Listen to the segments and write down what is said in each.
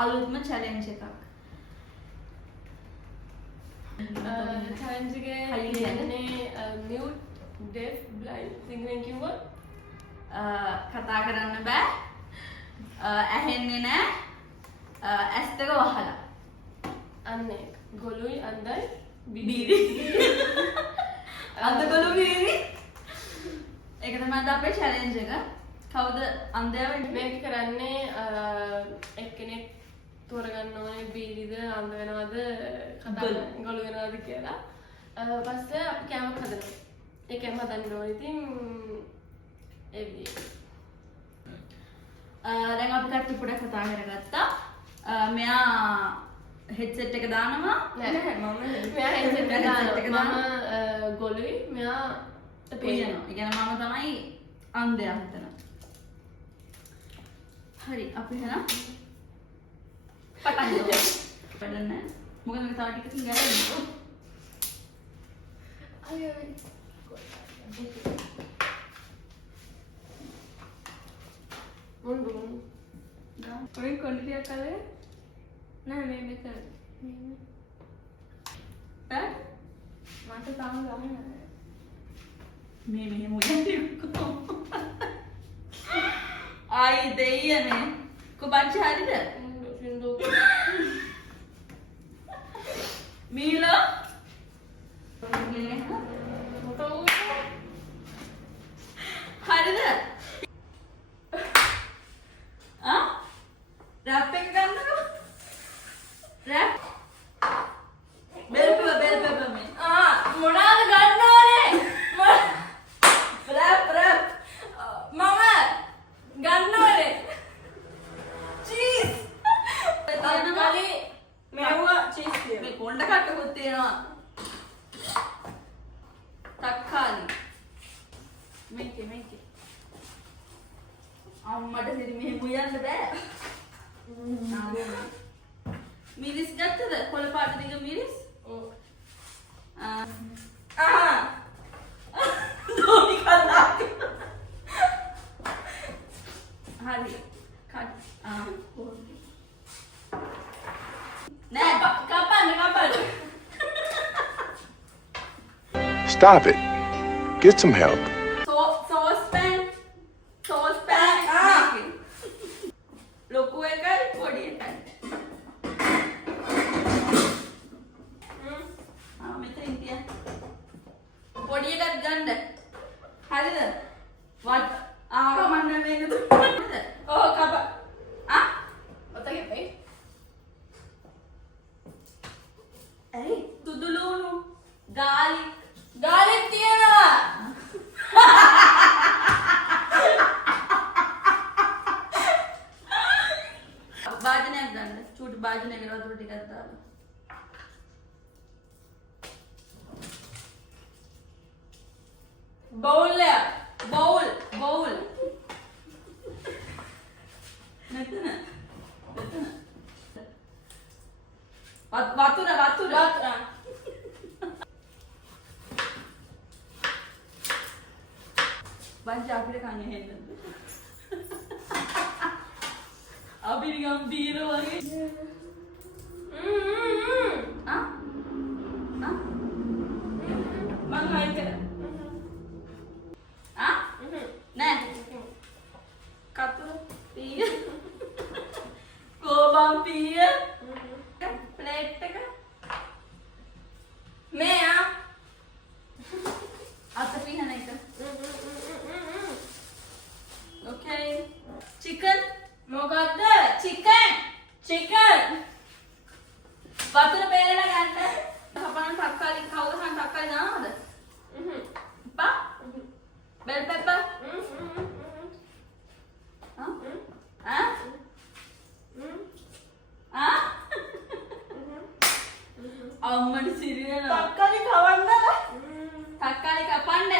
අලුත්ම challenge එකක්. challenge එකේ කියන්නේ mute deaf blind සිංහලෙන් කිව්වොත් කතා කරන්න බෑ. ඇහෙන්නේ නෑ. ඇස් දෙක වහලා. අන්න ඒක. ගොළුයි අන්දයි බීරි. අන්ද ගොළු බීරි. ඒක තමයි අද අපේ challenge එක. කවුද අන්දයා වෙන්නේ? මේක කරන්නේ එක්කෙනෙක් තෝරගන්න ඕනේ බීරිද අන්ද වෙනවද ගොළු වෙනවද කියලා. පස්සේ අපි කැමක් හදනවා. ඒ කැම හදන්න ඕනේ. ඉතින් ඒ විදිහට. දැන් අපි කට්ටිය පොඩක් කතා කරගත්තා. මෙයා headset එක දානවා. නෑ මෙයා headset එක දානවා. මම ගොළුයි මෙයා පේනවා. ඒ කියන්නේ මම තමයි අන්දයා හිතනවා. හරි අපි එහෙනම් පටන් ගමු. පටන් නෑ. මොකද මේ තව ටිකකින් ගෑවෙන්නේ. අයියෝ මොන්දු ඔය කොන්ටියක් කලේ නෑ මේ මෙතන ඈ මට තාම ගහන්න මේ මෙහෙම උයන්නේ ආයි දෙයියනේ කොබච්චි හරිද සින්දු මීලෝ හරිද රැප් එක ගන්නකෝ රැප් බෙල් පෙපර් මේ මොනවාද ගන්න ඕනේ රැප් මම ගන්න ඕනේ චීස් තක්කාලි මෙව්වා චීස් තියෙනවා මේ කොණ්ඩ කට්ටකුත් තියෙනවා තක්කාලි මේකේ අම්මට සිරි මෙහෙම උයන්න බෑ මිරිස් ගත්තද කොළ පාට දිග මිරිස් ඔව් දෝනි කතා හරි කට් නෑ කපන්න Stop it. Get some help. saucepan ලොකු එකයි පොඩි එකයි මෙතනින් තියන්න පොඩි එකක් ගන්න හරිද වට කමන්න මේක හරිද ඔව් කප ඔතගේ පෙයි ඇයි තුදුලුණු ගාලික් තියනවා භාජනයක් ගන්න චූටි භාජනයකට වතුර ටිකක් දාලා බවුල් මෙතන වතුර බංජ අපිට කන්නේ හෙන්නද අපි නිකන් බීරෝ වගේ මං හයි කර නෑ කතුරු පීය කෝබම් පීය ප්ලේට් එක මේ අත පිහන එක ඕකේ චිකන් මොකද්ද චිකන් වතුර බේරලා ගන්න කපන තක්කාලි කවුද කන තක්කාලි දානවද බා බෙල් පෙපර් අම්මට සිරියනවා තක්කාලි කවන්න තක්කාලි කපන්න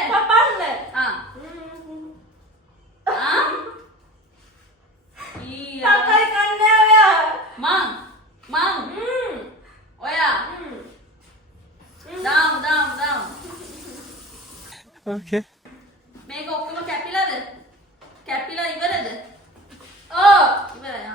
තක්කාලි කන්නේ ඔයා මං ඔයා දාමු Okay. මේක ඔක්කොම කැපිලාද කැපිලා ඉවරද ඔව් ඉවරයි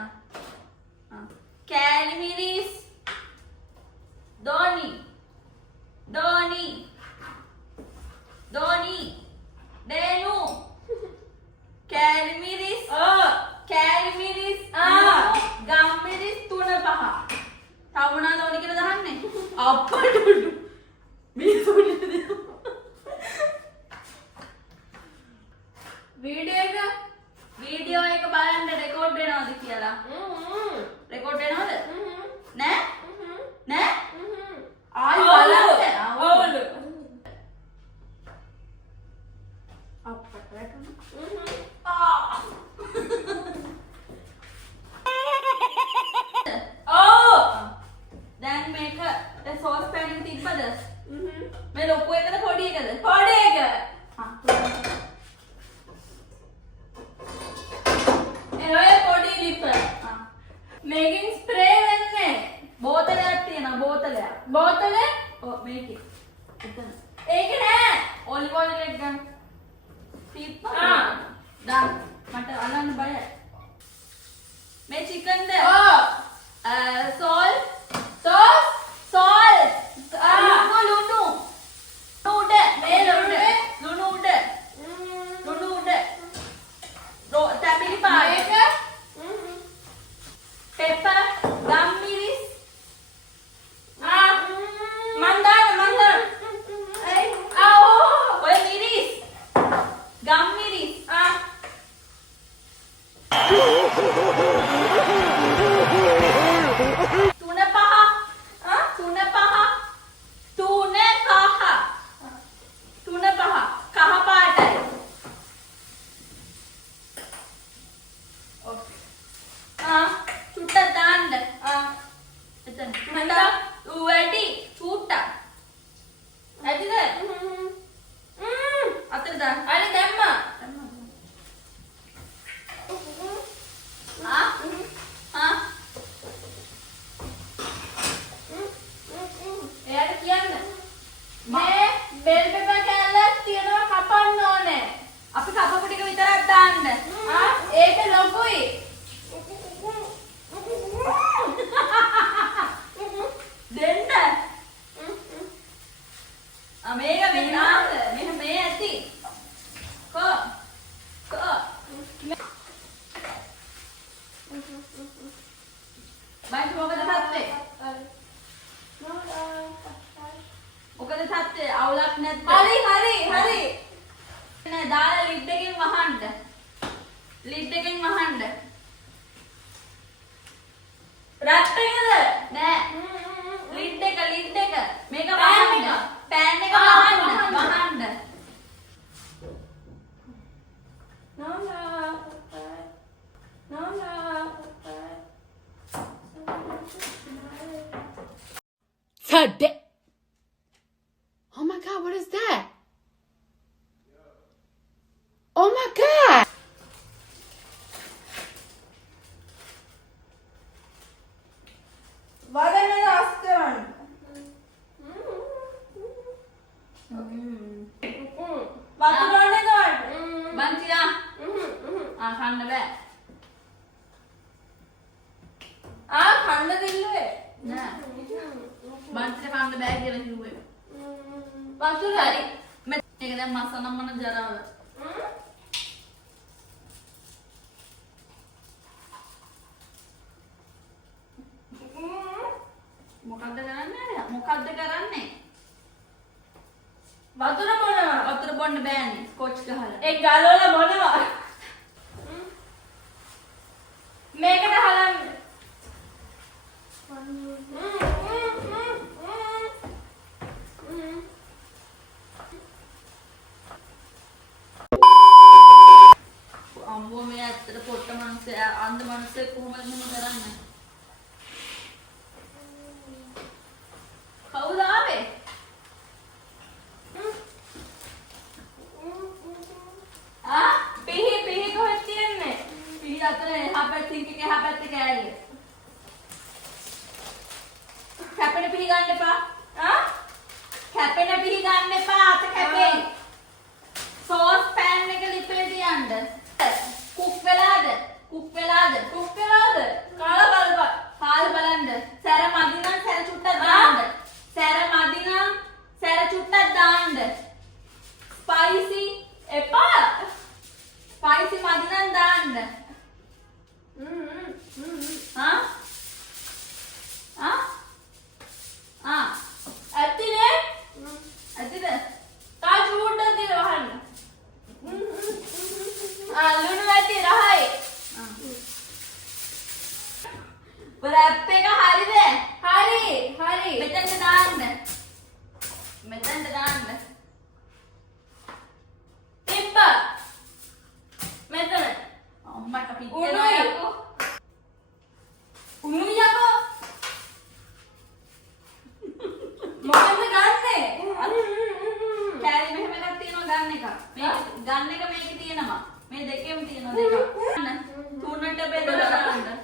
ගන්න. තීත්ම. දාන්න. මට අල්ලන්න බයයි. මේ චිකන්ද? සෝල්. ලුණු. උඩ. මේ ලුණු උඩ. තැඹිලි පාට. pepper, gum miris. Mandan. Oy miris. Gum miris. Tuna paha. Kaha පාටයි. Okay. චුට්ටක් දාන්න. එතන. වැඩි චුට්ටක්. ඇදිද? අතට දාන්න. අනේ දැම්මා. එයාට කියන්න. මේ බෙල් පෙපර් කෑල්ලක් තියනවා කපන්න ඕනේ. අපි කපපු ටික විතරක් දාන්න. ඒක ලොකුයි. දෙන්න. මේක මෙන්න මේ ඇති. කො. බයිස් මොකද තාත්තේ? මොකද තාත්තේ අවුලක් නැද්ද? හරි. නෑ දාලා ලිඩ් එකෙන් වහන්න. රත් එකද? නෑ. ලිඩ් එක. මේක වහන්න. පෑන් එක වහන්න. Oh my God, what is that? Oh my God! වදන්න අස්කරන්න. වතුර ඕනේ නේද? බන්තිලා. කන්න බෑ. කන්න දෙල්ලුවේ. නෑ. බන්තිලා කන්න බෑ කියලා කිව්වේ. වතුර හරි. මේක දැන් මසනම්මන ජරාව. මොකද්ද කරන්නේ? වතුර බොන්න බෑනේ. ස්කොච් ගහලා. ඒ ගලවලා බොනවා. මේකට හලන්න. අම්බෝ මේ ඇත්තට පොට්ට මනුස්සයා අන්ධ මනුස්සයෙක් කොහොමද මෙහෙම කරන්නේ? කවුද ආවේ? පිහි කොහෙද තියන්නේ? පිහි අතර එහා පැත්තේ එහා පැත්තේ කෑල්ල. කැපෙන පිහි ගන්න එපා. කැපෙන පිහි ගන්න එපා. අත කැපෙයි. සෝස් පෑන් එක ලිපේ තියන්න. කුක් වෙලාද? කාලා බලන්න. සැර මදි නම් සැර චුට්ටක් දාන්න. ස්පයිසි එපා. ස්පයිසි මදි නම් දාන්න. ඇතිනේ? ඇතිද? තා චුට්ටක් දිල වහන්න. ලුණු ඇති රහයි. රැප් එක හරිද? හරි. මෙතනට දාන්න. තිබ්බ. මෙතන. අම්මට පිටේනවා යකෝ. උණු යකෝ. මොකද ගන්නෙ? කෑලි මෙහෙම එකක් තියෙනවා ගන්න එක. මේ ගන්න එක මේකේ තියෙනවා. මේ දෙකේම තියෙනවා දෙකක්. තුනට බෙදලා දාන්න.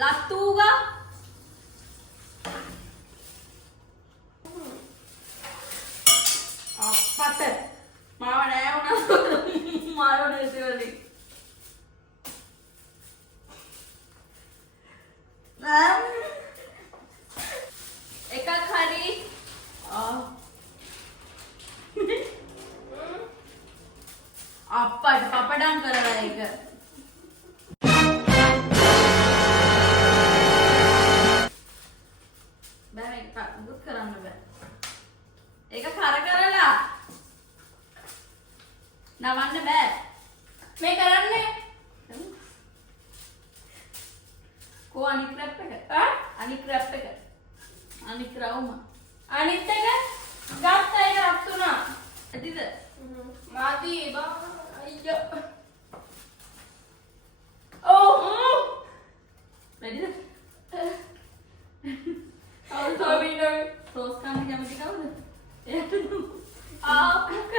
ලත්තුගා අනික් රවුම. අනිත් එක ගත්ත එක රත් වුණා. ඇතිද? මාදි බා අයියෝ. ඔව්. වැඩිද? අවුල් සෝස් කන්න කැමති කවුද? එයාට දුන්නු. ආපුක.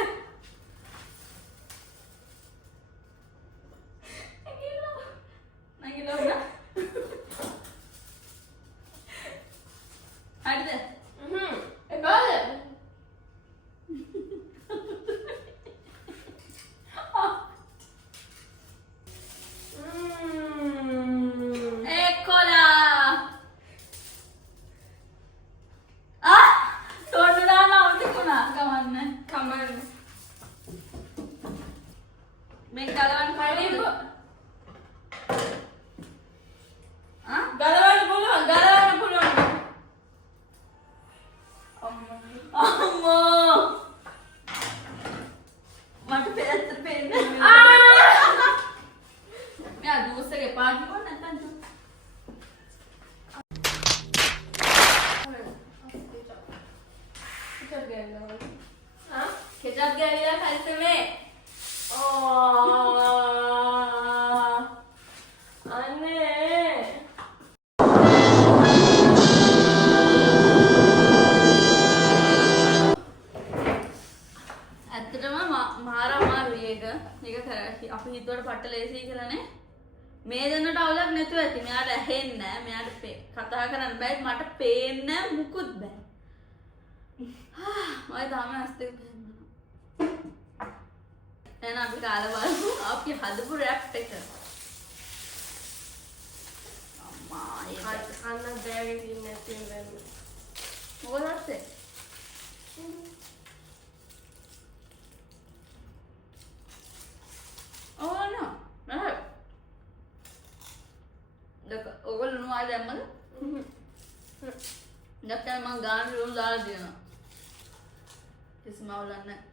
නැගිලා උනා. හරිද? එපාද? ගලවන්න පුළුවන්. මට පෙරත් පෙන්නේ. මෙයා ජූස් එක එපා කිව්වොත් නැත්තම් ජූස්. කෙචප් ගෑවිලා කල්තමේ. අනේ. ඇත්තටම මාර අමාරුයි ඒක. ඒක අපි හිතුවට පට්ට ලේසියි කියලානේ. මේ දෙන්නට අවුලක් නැතුව ඇති. මෙයාට ඇහෙන්නේ නැහැ. මෙයාට කතා කරන්න බෑ. මට පේන්නේ මුකුත් බෑ. මම තාම ඇස් දෙක පෙන්නනවා. දැන් අපි කාලා බලමු අපි හදපු රැප් එක. අම්මා ඒක අන්න බෑගේ ඉන්නේ නැති වෙන. මොකදත් Oh no. Nah. Dak ඔයගොල්ලෝ නෝ ආද දැම්මද? දැක්කම මං ගාන රුල් දාලා දෙනවා. කිසිම අවුලක් නැහැ.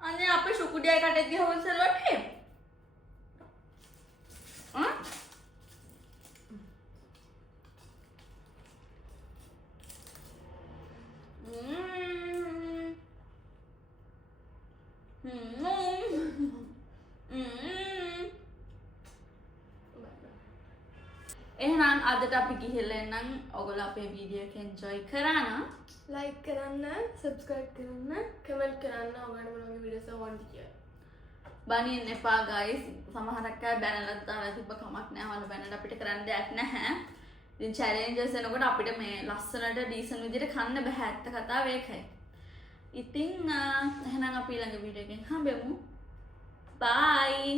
අනේ අපේ ශුකුඩියයි කටේ ගිහවල් සරවටේ. ආ? එහෙනම් අදට අපි ගිහිල්ලා එන්නම්. ඔයගොල්ලෝ අපේ වීඩියෝ එක එන්ජොයි කරා නම් ලයික් කරන්න, සබ්ස්ක්‍රයිබ් කරන්න, කමෙන්ට් කරන්න ඔයාලට මොනවගේ වීඩියෝස් ඕනද කියලා. බනින්න එපා ගයිස්. සමහරක් අය බැනලා දාලා තිබ්බ කමක් නැහැ. වල බැනලා අපිට කරන්න දෙයක් නැහැ. ඉතින් චැලෙන්ජස් එනකොට අපිට මේ ලස්සනට ඩීසන්ට් විදිහට කන්න බෑ. ඇත්ත කතාව ඒකයි. ඉතින් එහෙනම් අපි ඊළඟ වීඩියෝ එකෙන් හම්බෙමු. බයි.